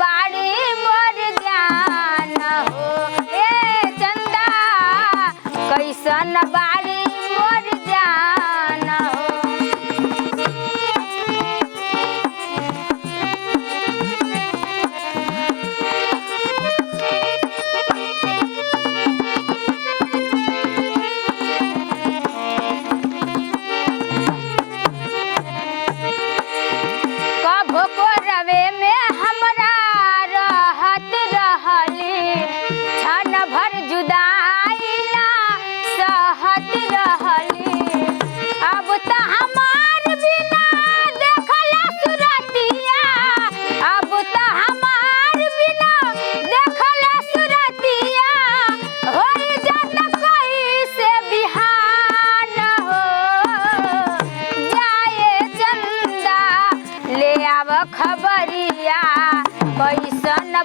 बाड़ी मोर जान हो ए चंदा कैसन बाड़ी मोर जान हो। कभो को रवे में हमरा रहत रहली क्षण भर जुदाई ना सहत रहली। अब त हमार बिना देखल सुरतिया अब त हमार बिना देखल सुरतिया होई जात कैसे बिहान हो। जाए चंदा ले आव खबरिया कैसन